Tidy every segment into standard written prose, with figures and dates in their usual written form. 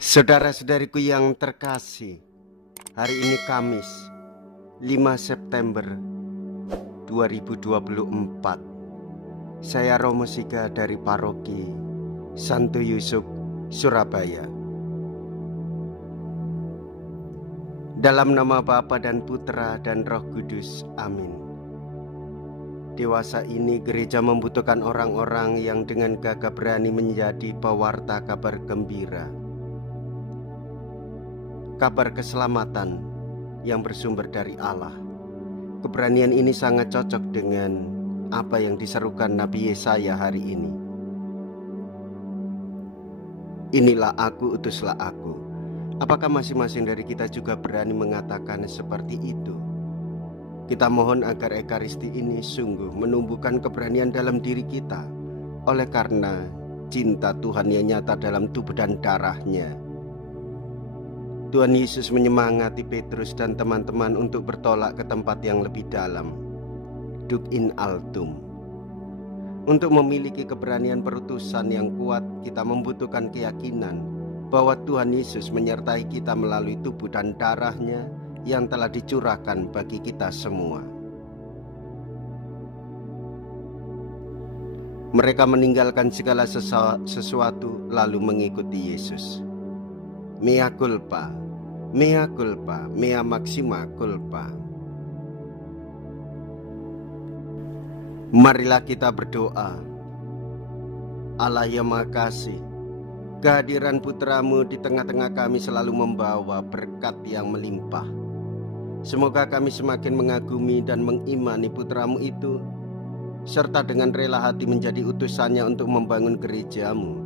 Saudara-saudariku yang terkasih, hari ini Kamis 5 September 2024. Saya Romo Siga dari Paroki Santo Yusuf, Surabaya. Dalam nama Bapa dan Putra dan Roh Kudus, amin. Dewasa ini gereja membutuhkan orang-orang yang dengan gagah berani menjadi pewarta kabar gembira, kabar keselamatan yang bersumber dari Allah. Keberanian ini sangat cocok dengan apa yang diserukan Nabi Yesaya hari ini. Inilah aku, utuslah aku. Apakah masing-masing dari kita juga berani mengatakan seperti itu? Kita mohon agar Ekaristi ini sungguh menumbuhkan keberanian dalam diri kita, oleh karena cinta Tuhan yang nyata dalam tubuh dan darahnya. Tuhan Yesus menyemangati Petrus dan teman-teman untuk bertolak ke tempat yang lebih dalam, Duk in altum. Untuk memiliki keberanian perutusan yang kuat, kita membutuhkan keyakinan bahwa Tuhan Yesus menyertai kita melalui tubuh dan darahnya yang telah dicurahkan bagi kita semua. Mereka meninggalkan segala sesuatu lalu mengikuti Yesus. Mea culpa, mea culpa, mea maxima culpa. Marilah kita berdoa. Allah yang Maha Kasih, kehadiran Putramu di tengah-tengah kami selalu membawa berkat yang melimpah. Semoga kami semakin mengagumi dan mengimani Putramu itu, serta dengan rela hati menjadi utusannya untuk membangun gerejamu,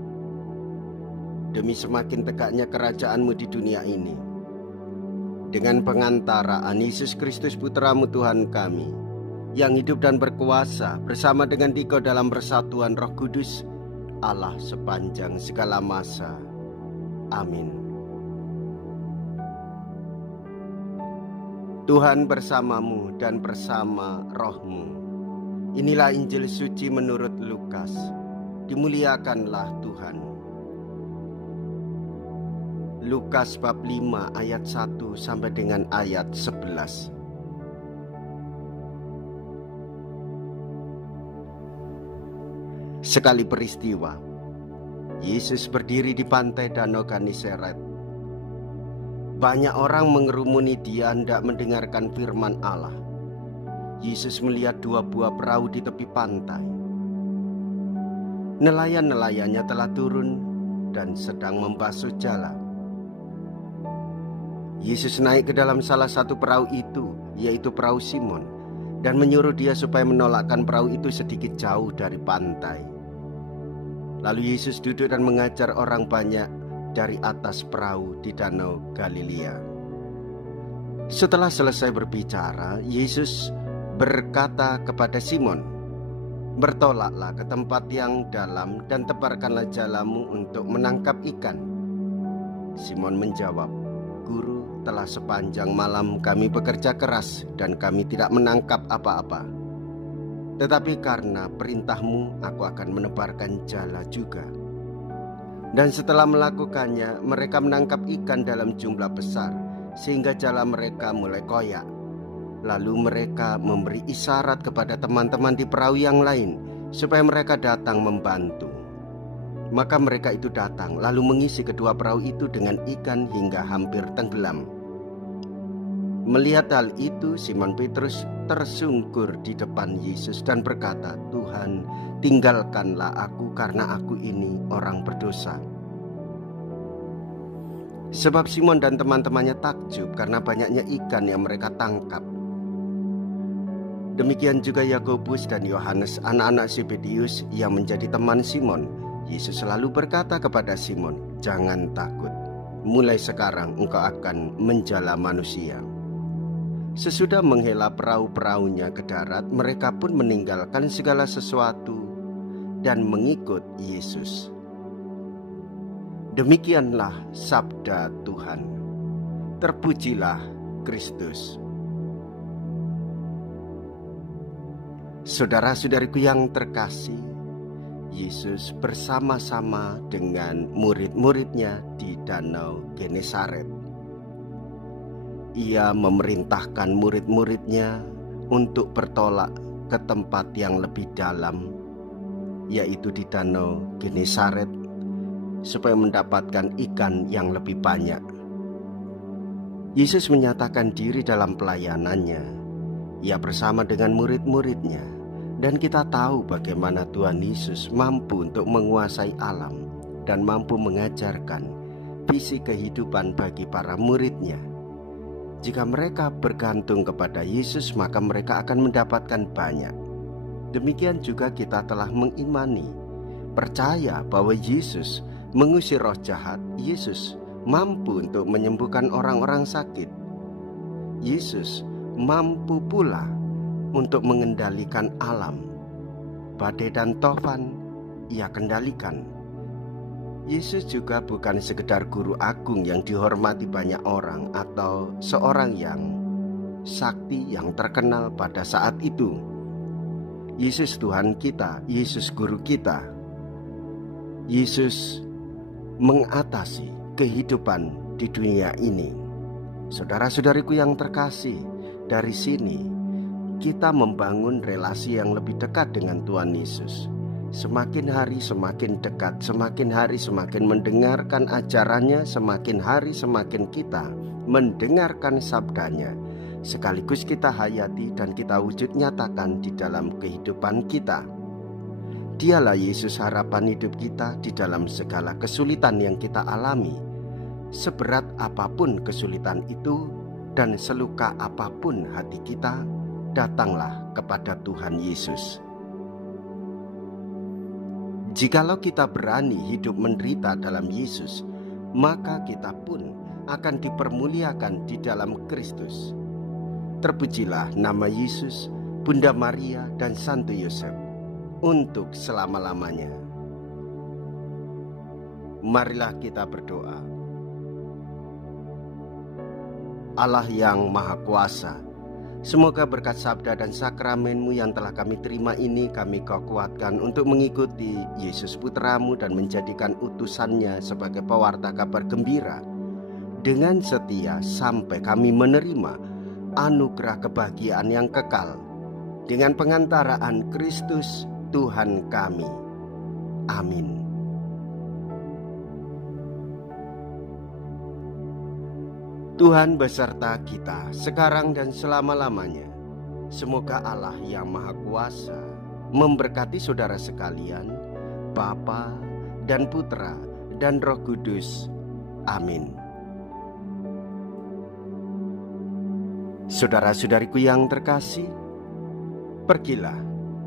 demi semakin tegaknya kerajaan-Mu di dunia ini. Dengan pengantaraan Yesus Kristus Putramu Tuhan kami, yang hidup dan berkuasa bersama dengan Dikau dalam persatuan Roh Kudus, Allah sepanjang segala masa. Amin. Tuhan bersamamu dan bersama rohmu. Inilah Injil suci menurut Lukas. Dimuliakanlah Tuhan. Lukas bab 5 ayat 1 sampai dengan ayat 11. Sekali peristiwa, Yesus berdiri di pantai Danau Genesaret. Banyak orang mengerumuni Dia hendak mendengarkan firman Allah. Yesus melihat dua buah perahu di tepi pantai. Nelayan-nelayannya telah turun dan sedang membasuh jala. Yesus naik ke dalam salah satu perahu itu, yaitu perahu Simon, dan menyuruh dia supaya menolakkan perahu itu sedikit jauh dari pantai. Lalu Yesus duduk dan mengajar orang banyak dari atas perahu di Danau Galilea. Setelah selesai berbicara, Yesus berkata kepada Simon, "Bertolaklah ke tempat yang dalam dan tebarkanlah jalamu untuk menangkap ikan." Simon menjawab, "Guru, telah sepanjang malam kami bekerja keras dan kami tidak menangkap apa-apa. Tetapi karena perintahmu, aku akan menebarkan jala juga." Dan setelah melakukannya, mereka menangkap ikan dalam jumlah besar, sehingga jala mereka mulai koyak. Lalu mereka memberi isyarat kepada teman-teman di perahu yang lain, supaya mereka datang membantu. Maka mereka itu datang, lalu mengisi kedua perahu itu dengan ikan hingga hampir tenggelam. Melihat hal itu, Simon Petrus tersungkur di depan Yesus dan berkata, "Tuhan, tinggalkanlah aku karena aku ini orang berdosa." Sebab Simon dan teman-temannya takjub karena banyaknya ikan yang mereka tangkap. Demikian juga Yakobus dan Yohanes, anak-anak Zebedius yang menjadi teman Simon. Yesus selalu berkata kepada Simon, "Jangan takut, mulai sekarang engkau akan menjala manusia." Sesudah menghela perahu-perahunya ke darat, mereka pun meninggalkan segala sesuatu dan mengikut Yesus. Demikianlah sabda Tuhan. Terpujilah Kristus. Saudara-saudariku yang terkasih, Yesus bersama-sama dengan murid-muridnya di Danau Genesaret. Ia memerintahkan murid-muridnya untuk bertolak ke tempat yang lebih dalam, yaitu di Danau Genesaret, supaya mendapatkan ikan yang lebih banyak. Yesus menyatakan diri dalam pelayanannya. Ia bersama dengan murid-muridnya. Dan kita tahu bagaimana Tuhan Yesus mampu untuk menguasai alam dan mampu mengajarkan visi kehidupan bagi para muridnya. Jika mereka bergantung kepada Yesus, maka mereka akan mendapatkan banyak. Demikian juga kita telah mengimani, percaya bahwa Yesus mengusir roh jahat. Yesus mampu untuk menyembuhkan orang-orang sakit. Yesus mampu pula untuk mengendalikan alam. Badai dan tofan ia kendalikan. Yesus juga bukan sekedar guru agung yang dihormati banyak orang atau seorang yang sakti yang terkenal pada saat itu. Yesus Tuhan kita, Yesus guru kita. Yesus mengatasi kehidupan di dunia ini. Saudara-saudariku yang terkasih, dari sini kita membangun relasi yang lebih dekat dengan Tuhan Yesus. Semakin hari semakin dekat, semakin hari semakin mendengarkan ajarannya, semakin hari semakin kita mendengarkan sabdanya, sekaligus kita hayati dan kita wujud nyatakan di dalam kehidupan kita. Dialah Yesus harapan hidup kita di dalam segala kesulitan yang kita alami. Seberat apapun kesulitan itu dan seluka apapun hati kita, datanglah kepada Tuhan Yesus. Jikalau kita berani hidup menderita dalam Yesus, maka kita pun akan dipermuliakan di dalam Kristus. Terpujilah nama Yesus, Bunda Maria dan Santo Yosef untuk selama-lamanya. Marilah kita berdoa. Allah yang Maha Kuasa, semoga berkat sabda dan sakramenmu yang telah kami terima ini kami kau kuatkan untuk mengikuti Yesus Putramu dan menjadikan utusannya sebagai pewarta kabar gembira dengan setia sampai kami menerima anugerah kebahagiaan yang kekal dengan pengantaraan Kristus Tuhan kami. Amin. Tuhan beserta kita sekarang dan selama-lamanya. Semoga Allah yang Maha Kuasa memberkati saudara sekalian, Bapa dan Putra dan Roh Kudus. Amin. Saudara-saudariku yang terkasih, pergilah,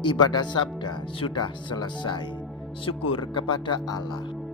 ibadah sabda sudah selesai. Syukur kepada Allah.